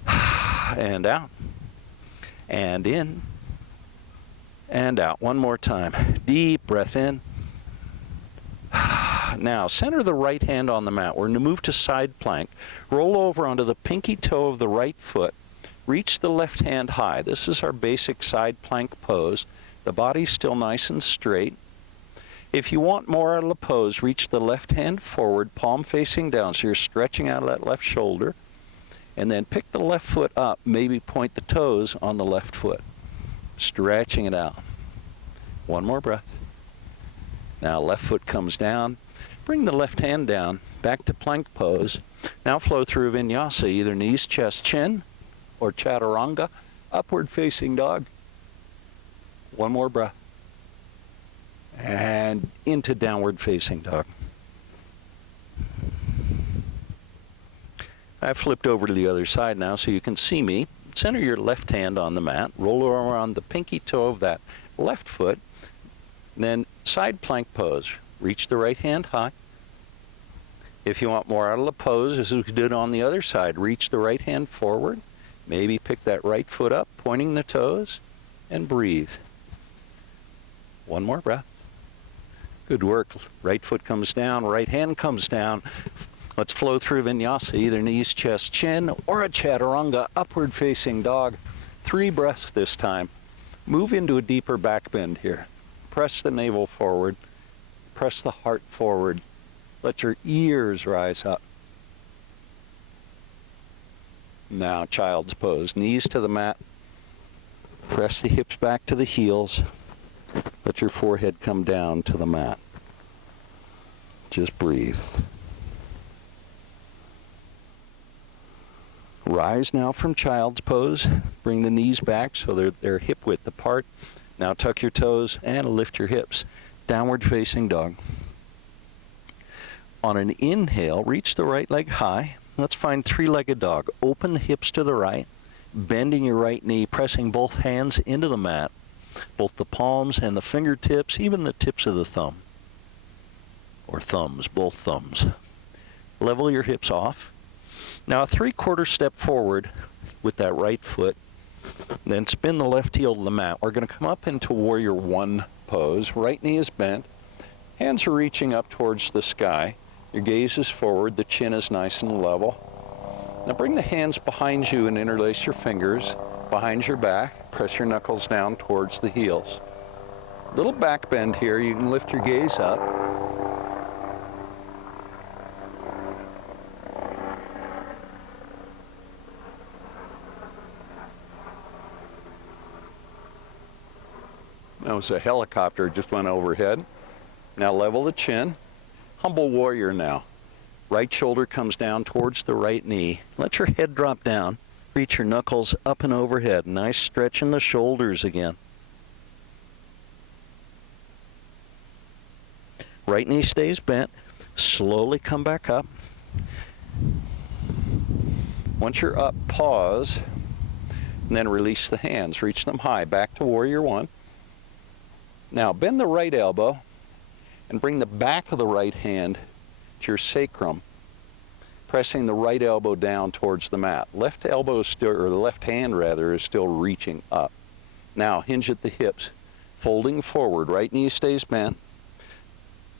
and out and in and out. One more time. Deep breath in. Now center the right hand on the mat. We're going to move to side plank. Roll over onto the pinky toe of the right foot. Reach the left hand high. This is our basic side plank pose. The body's still nice and straight. If you want more out of the pose, reach the left hand forward, palm facing down, so you're stretching out of that left shoulder. And then pick the left foot up, maybe point the toes on the left foot. Stretching it out. One more breath. Now left foot comes down. Bring the left hand down, back to plank pose. Now flow through vinyasa, either knees, chest, chin, or chaturanga, upward facing dog. One more breath. And into downward facing dog. I've flipped over to the other side now so you can see me. Center your left hand on the mat. Roll around the pinky toe of that left foot. Then side plank pose. Reach the right hand high. If you want more out of the pose, as we did on the other side, reach the right hand forward. Maybe pick that right foot up, pointing the toes, and breathe. One more breath. Good work. Right foot comes down, right hand comes down. Let's flow through vinyasa, either knees, chest, chin, or a chaturanga, upward facing dog. 3 breaths this time. Move into a deeper back bend here. Press the navel forward. Press the heart forward. Let your ears rise up. Now, child's pose. Knees to the mat. Press the hips back to the heels. Let your forehead come down to the mat. Just breathe. Rise now from child's pose. Bring the knees back so they're hip width apart. Now tuck your toes and lift your hips. Downward facing dog. On an inhale, reach the right leg high. Let's find 3-legged dog. Open the hips to the right, bending your right knee, pressing both hands into the mat, both the palms and the fingertips, even the tips of the thumb, or thumbs, both thumbs. Level your hips off. Now a 3/4 step forward with that right foot, then spin the left heel to the mat. We're going to come up into warrior one pose. Right knee is bent, hands are reaching up towards the sky. Your gaze is forward, the chin is nice and level. Now bring the hands behind you and interlace your fingers behind your back. Press your knuckles down towards the heels. Little back bend here, you can lift your gaze up. That was a helicopter just went overhead. Now level the chin. Humble warrior now. Right shoulder comes down towards the right knee. Let your head drop down. Reach your knuckles up and overhead. Nice stretch in the shoulders again. Right knee stays bent. Slowly come back up. Once you're up, pause, and then release the hands. Reach them high, back to warrior one. Now bend the right elbow and bring the back of the right hand to your sacrum, pressing the right elbow down towards the mat. Left elbow is still, or the left hand rather, is still reaching up. Now hinge at the hips, folding forward. Right knee stays bent.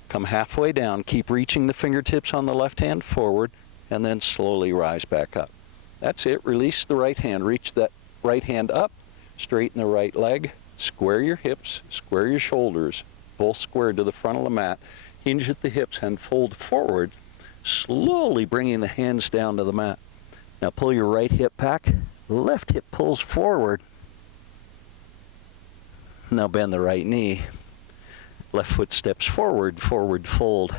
Come halfway down. Keep reaching the fingertips on the left hand forward, and then slowly rise back up. That's it. Release the right hand. Reach that right hand up. Straighten the right leg. Square your hips. Square your shoulders. Both squared to the front of the mat. Hinge at the hips and fold forward, slowly bringing the hands down to the mat. Now pull your right hip back. Left hip pulls forward. Now bend the right knee. Left foot steps forward, forward fold.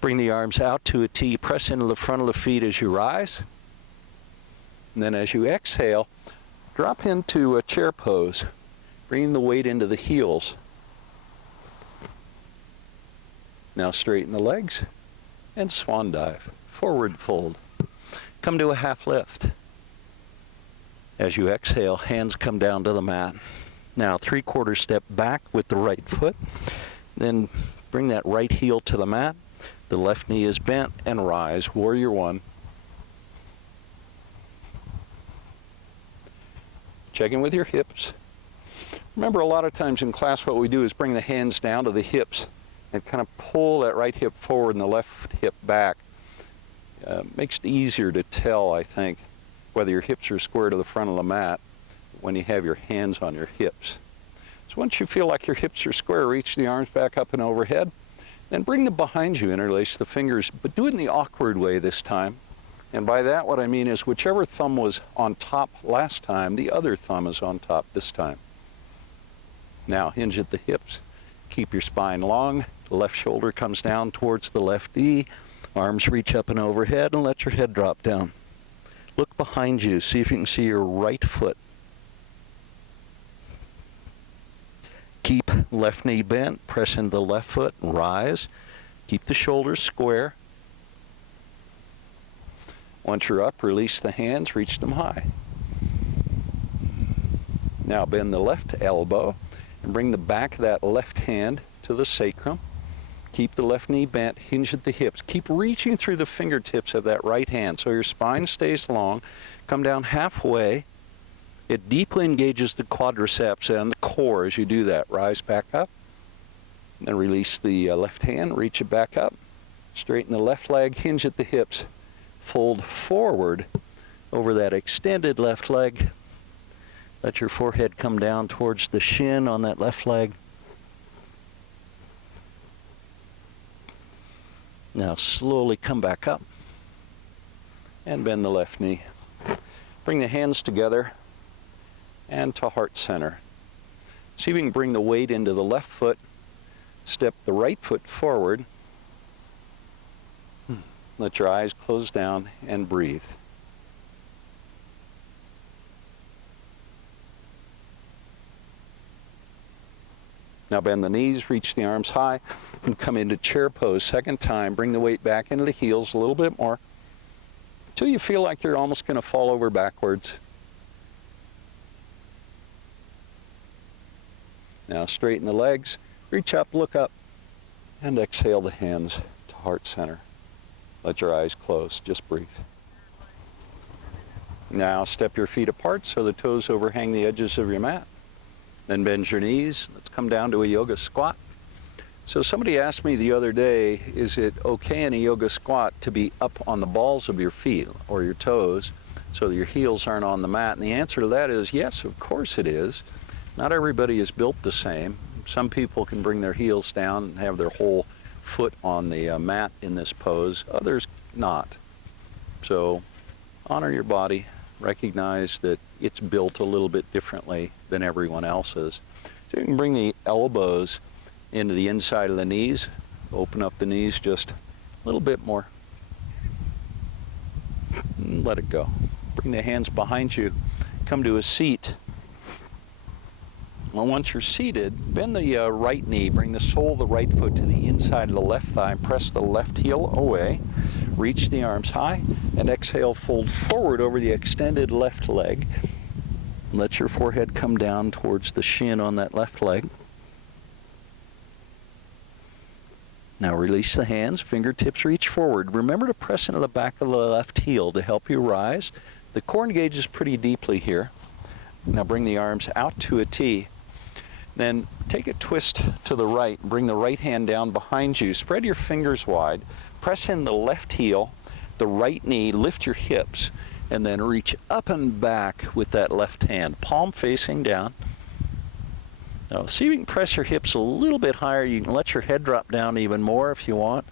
Bring the arms out to a T. Press into the front of the feet as you rise. And then as you exhale, drop into a chair pose, bringing the weight into the heels. Now straighten the legs and swan dive, forward fold. Come to a half lift. As you exhale, hands come down to the mat. Now 3/4 step back with the right foot. Then bring that right heel to the mat. The left knee is bent and rise, warrior one. Check in with your hips. Remember, a lot of times in class what we do is bring the hands down to the hips and kind of pull that right hip forward and the left hip back. Makes it easier to tell, I think, whether your hips are square to the front of the mat when you have your hands on your hips. So once you feel like your hips are square, reach the arms back up and overhead. Then bring them behind you, interlace the fingers, but do it in the awkward way this time. And by that, what I mean is whichever thumb was on top last time, the other thumb is on top this time. Now hinge at the hips. Keep your spine long. The left shoulder comes down towards the left knee. Arms reach up and overhead, and let your head drop down. Look behind you. See if you can see your right foot. Keep left knee bent. Press into the left foot. Rise. Keep the shoulders square. Once you're up, release the hands. Reach them high. Now bend the left elbow and bring the back of that left hand to the sacrum. Keep the left knee bent, hinge at the hips. Keep reaching through the fingertips of that right hand so your spine stays long. Come down halfway. It deeply engages the quadriceps and the core as you do that. Rise back up. And then release the left hand, reach it back up. Straighten the left leg, hinge at the hips. Fold forward over that extended left leg. Let your forehead come down towards the shin on that left leg. Now slowly come back up and bend the left knee. Bring the hands together and to heart center. See if you can bring the weight into the left foot. Step the right foot forward. Let your eyes close down and breathe. Now bend the knees, reach the arms high, and come into chair pose. Second time, bring the weight back into the heels a little bit more until you feel like you're almost going to fall over backwards. Now straighten the legs, reach up, look up, and exhale the hands to heart center. Let your eyes close, just breathe. Now step your feet apart so the toes overhang the edges of your mat. Then bend your knees. Let's come down to a yoga squat. So somebody asked me the other day, is it okay in a yoga squat to be up on the balls of your feet or your toes so that your heels aren't on the mat? And the answer to that is yes, of course it is. Not everybody is built the same. Some people can bring their heels down and have their whole foot on the mat in this pose, others not. So honor your body, recognize that it's built a little bit differently than everyone else's. So you can bring the elbows into the inside of the knees, open up the knees just a little bit more. And let it go. Bring the hands behind you, come to a seat. Well, once you're seated, bend the right knee, bring the sole of the right foot to the inside of the left thigh, press the left heel away, reach the arms high, and exhale, fold forward over the extended left leg. Let your forehead come down towards the shin on that left leg. Now release the hands, fingertips reach forward. Remember to press into the back of the left heel to help you rise. The core engages pretty deeply here. Now bring the arms out to a T. Then take a twist to the right, bring the right hand down behind you, spread your fingers wide, press in the left heel, the right knee, lift your hips, and then reach up and back with that left hand, palm facing down. Now see if you can press your hips a little bit higher. You can let your head drop down even more if you want.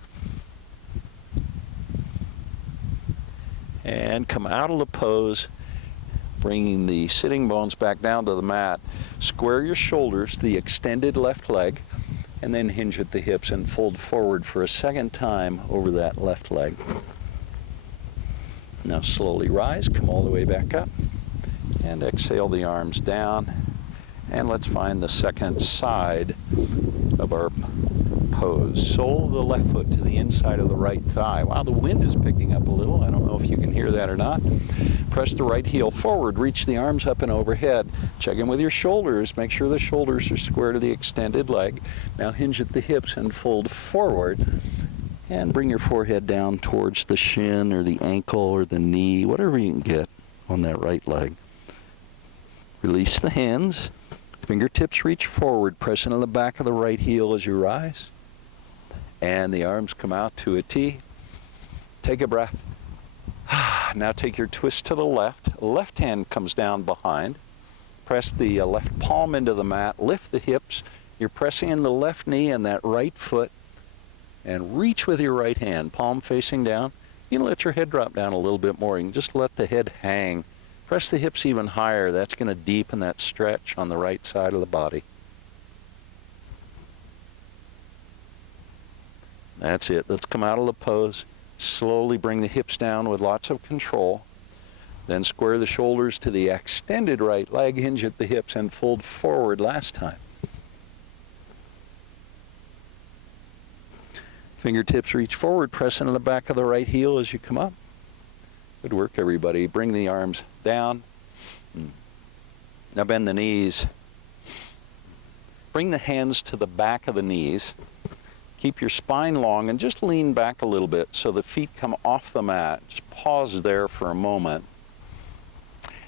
And come out of the pose, bringing the sitting bones back down to the mat. Square your shoulders to the extended left leg, and then hinge at the hips and fold forward for a second time over that left leg. Now slowly rise, come all the way back up, and exhale the arms down. And let's find the second side of our pose. Sole of the left foot to the inside of the right thigh. Wow, the wind is picking up a little. I don't know if you can hear that or not. Press the right heel forward, reach the arms up and overhead. Check in with your shoulders. Make sure the shoulders are square to the extended leg. Now hinge at the hips and fold forward. And bring your forehead down towards the shin or the ankle or the knee, whatever you can get on that right leg. Release the hands. Fingertips reach forward, press into the back of the right heel as you rise. And the arms come out to a T. Take a breath. Now take your twist to the left. Left hand comes down behind. Press the left palm into the mat. Lift the hips. You're pressing in the left knee and that right foot. And reach with your right hand, palm facing down. You can let your head drop down a little bit more. You can just let the head hang. Press the hips even higher. That's going to deepen that stretch on the right side of the body. That's it. Let's come out of the pose. Slowly bring the hips down with lots of control. Then square the shoulders to the extended right leg, hinge at the hips, and fold forward last time. Fingertips reach forward, press into the back of the right heel as you come up. Good work, everybody. Bring the arms down. Now bend the knees. Bring the hands to the back of the knees. Keep your spine long and just lean back a little bit so the feet come off the mat. Just pause there for a moment.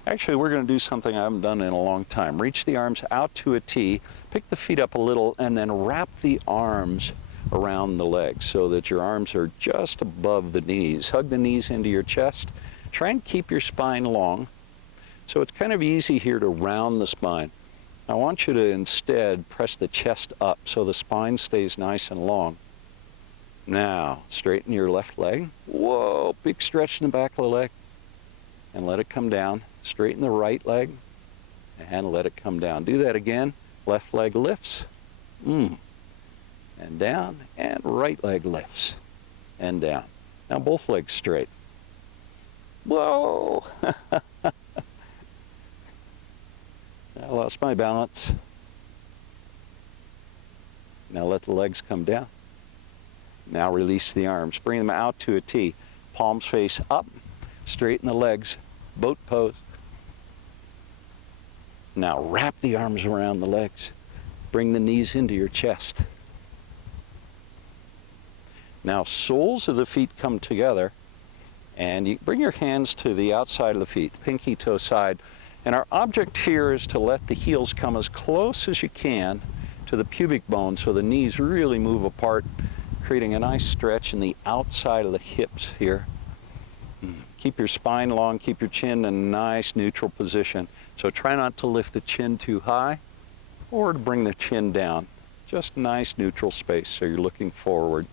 Actually, we're going to do something I haven't done in a long time. Reach the arms out to a T, pick the feet up a little, and then wrap the arms around the legs so that your arms are just above the knees. Hug the knees into your chest. Try and keep your spine long. So it's kind of easy here to round the spine. I want you to instead press the chest up so the spine stays nice and long. Now, straighten your left leg. Whoa, big stretch in the back of the leg. And let it come down. Straighten the right leg and let it come down. Do that again. Left leg lifts. And down, and right leg lifts and down. Now both legs straight. Whoa! I lost my balance. Now let the legs come down. Now release the arms. Bring them out to a T. Palms face up. Straighten the legs. Boat pose. Now wrap the arms around the legs. Bring the knees into your chest. Now soles of the feet come together, and you bring your hands to the outside of the feet, pinky toe side. And our object here is to let the heels come as close as you can to the pubic bone so the knees really move apart, creating a nice stretch in the outside of the hips here. Keep your spine long, keep your chin in a nice neutral position. So try not to lift the chin too high or to bring the chin down. Just nice neutral space so you're looking forward.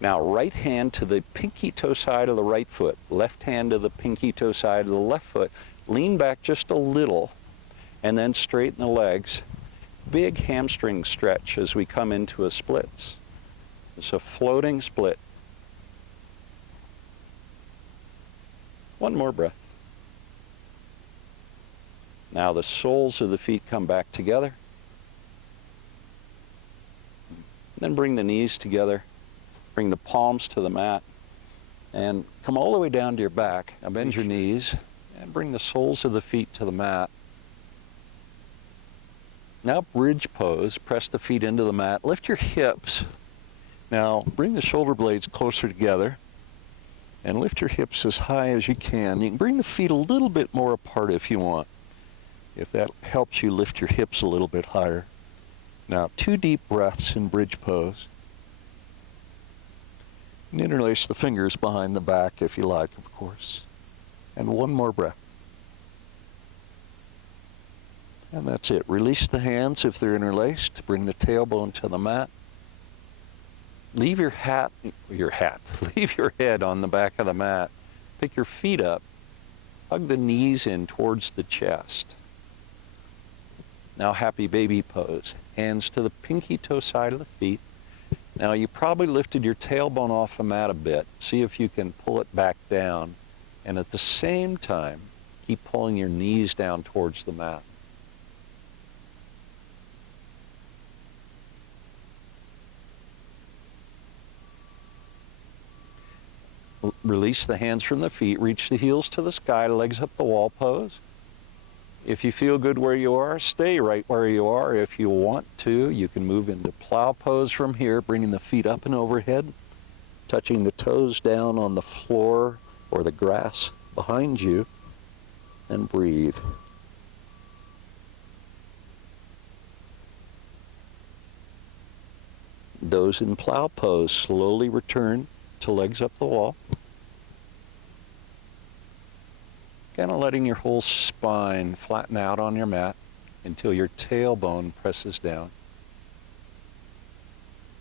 Now, right hand to the pinky toe side of the right foot, left hand to the pinky toe side of the left foot. Lean back just a little, and then straighten the legs. Big hamstring stretch as we come into a splits. It's a floating split. One more breath. Now the soles of the feet come back together. Then bring the knees together. Bring the palms to the mat. And come all the way down to your back. Now bend your knees and bring the soles of the feet to the mat. Now bridge pose. Press the feet into the mat. Lift your hips. Now bring the shoulder blades closer together. And lift your hips as high as you can. You can bring the feet a little bit more apart if you want. If that helps you lift your hips a little bit higher. Now, 2 deep breaths in bridge pose. And interlace the fingers behind the back if you like, of course. And 1 more breath. And that's it. Release the hands if they're interlaced. Bring the tailbone to the mat. Leave your leave your head on the back of the mat. Pick your feet up. Hug the knees in towards the chest. Now happy baby pose. Hands to the pinky toe side of the feet. Now you probably lifted your tailbone off the mat a bit. See if you can pull it back down. And at the same time, keep pulling your knees down towards the mat. Release the hands from the feet. Reach the heels to the sky, legs up the wall pose. If you feel good where you are, stay right where you are. If you want to, you can move into plow pose from here, bringing the feet up and overhead, touching the toes down on the floor or the grass behind you, and breathe. Those in plow pose slowly return to legs up the wall. Kind of letting your whole spine flatten out on your mat until your tailbone presses down.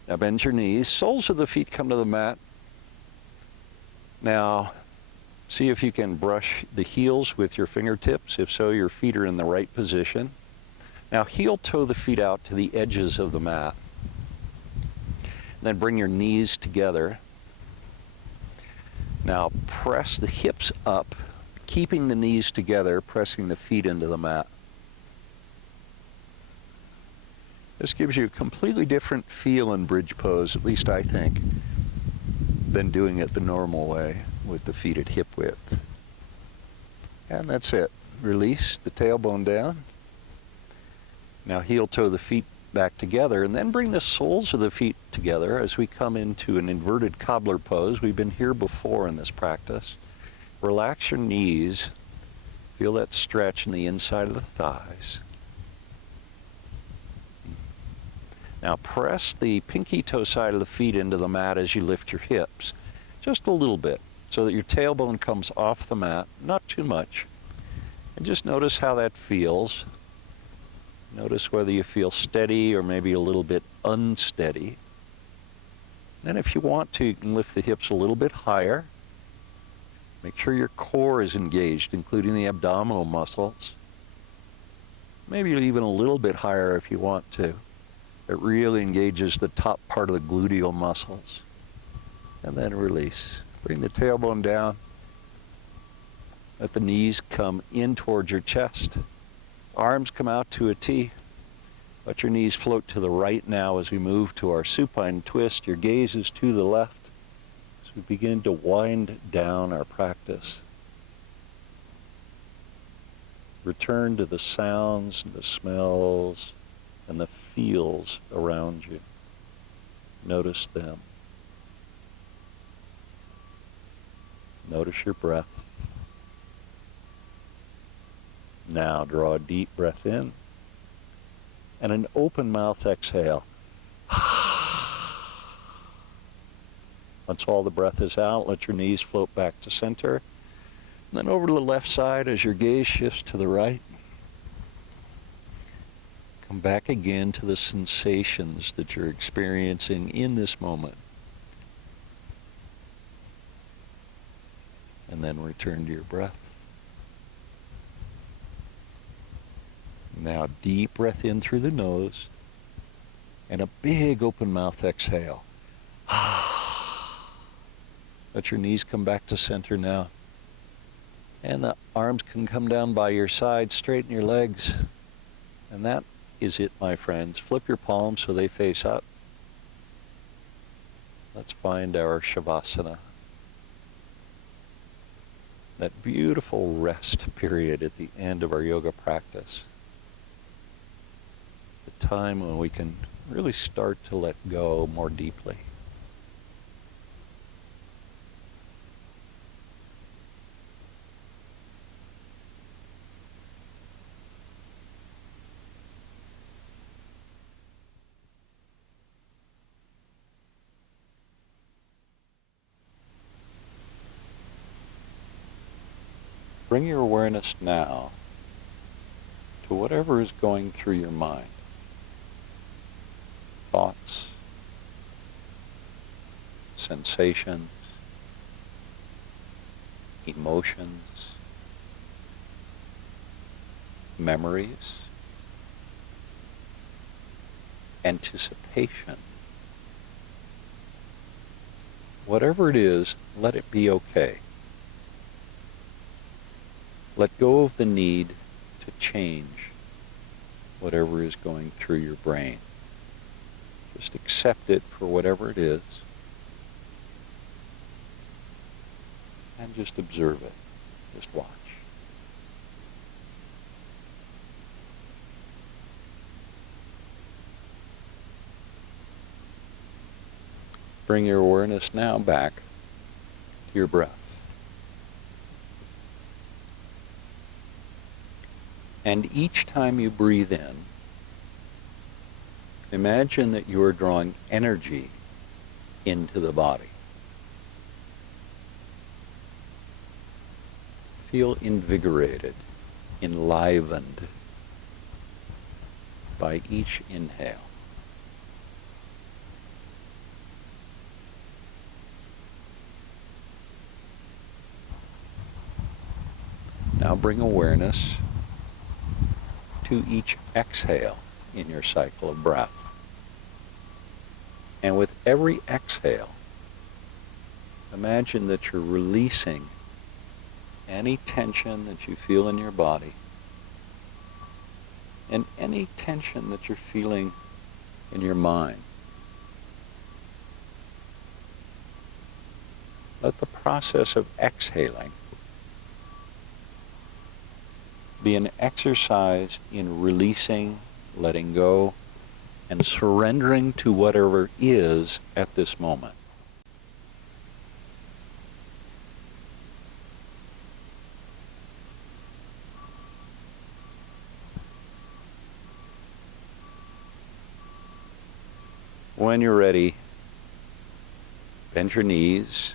Now bend your knees. Soles of the feet come to the mat. Now see if you can brush the heels with your fingertips. If so, your feet are in the right position. Now heel toe the feet out to the edges of the mat. Then bring your knees together. Now press the hips up, keeping the knees together, pressing the feet into the mat. This gives you a completely different feel in bridge pose, at least I think, than doing it the normal way with the feet at hip width. And that's it. Release the tailbone down. Now heel toe the feet back together, and then bring the soles of the feet together as we come into an inverted cobbler pose. We've been here before in this practice. Relax your knees. Feel that stretch in the inside of the thighs. Now press the pinky toe side of the feet into the mat as you lift your hips. Just a little bit, so that your tailbone comes off the mat, not too much. And just notice how that feels. Notice whether you feel steady or maybe a little bit unsteady. Then if you want to, you can lift the hips a little bit higher. Make sure your core is engaged, including the abdominal muscles. Maybe even a little bit higher if you want to. It really engages the top part of the gluteal muscles. And then release. Bring the tailbone down. Let the knees come in towards your chest. Arms come out to a T. Let your knees float to the right now as we move to our supine twist. Your gaze is to the left as we begin to wind down our practice. Return to the sounds and the smells and the feels around you. Notice them. Notice your breath. Now draw a deep breath in and an open mouth exhale. Once all the breath is out, let your knees float back to center. And then over to the left side as your gaze shifts to the right. Come back again to the sensations that you're experiencing in this moment. And then return to your breath. Now deep breath in through the nose and a big open mouth exhale. Let your knees come back to center now. And the arms can come down by your side, straighten your legs. And that is it, my friends. Flip your palms so they face up. Let's find our Shavasana. That beautiful rest period at the end of our yoga practice. The time when we can really start to let go more deeply. Bring your awareness now to whatever is going through your mind. Thoughts, sensations, emotions, memories, anticipation. Whatever it is, let it be okay. Let go of the need to change whatever is going through your brain. Just accept it for whatever it is and just observe it. Just watch. Bring your awareness now back to your breath. And each time you breathe in, imagine that you are drawing energy into the body. Feel invigorated, enlivened by each inhale. Now bring awareness to each exhale in your cycle of breath. And with every exhale, imagine that you're releasing any tension that you feel in your body and any tension that you're feeling in your mind. Let the process of exhaling be an exercise in releasing, letting go, and surrendering to whatever is at this moment. When you're ready, bend your knees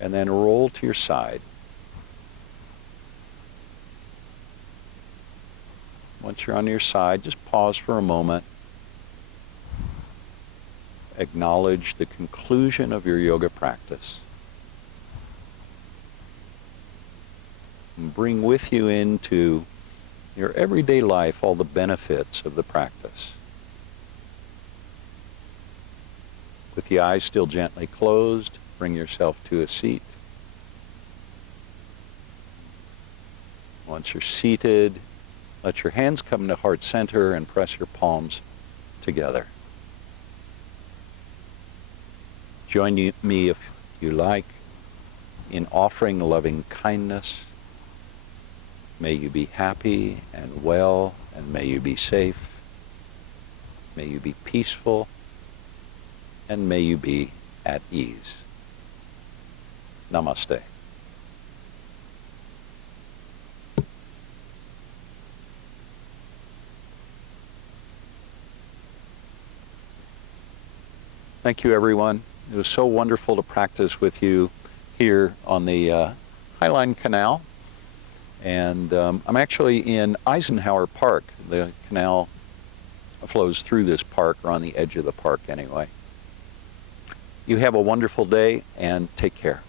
and then roll to your side. Once you're on your side, just pause for a moment. Acknowledge the conclusion of your yoga practice. And bring with you into your everyday life all the benefits of the practice. With the eyes still gently closed, bring yourself to a seat. Once you're seated, let your hands come to heart center and press your palms together. Join me, if you like, in offering loving kindness. May you be happy and well, and may you be safe. May you be peaceful, and may you be at ease. Namaste. Thank you, everyone. It was so wonderful to practice with you here on the Highline Canal. And I'm actually in Eisenhower Park. The canal flows through this park, or on the edge of the park anyway. You have a wonderful day, and take care.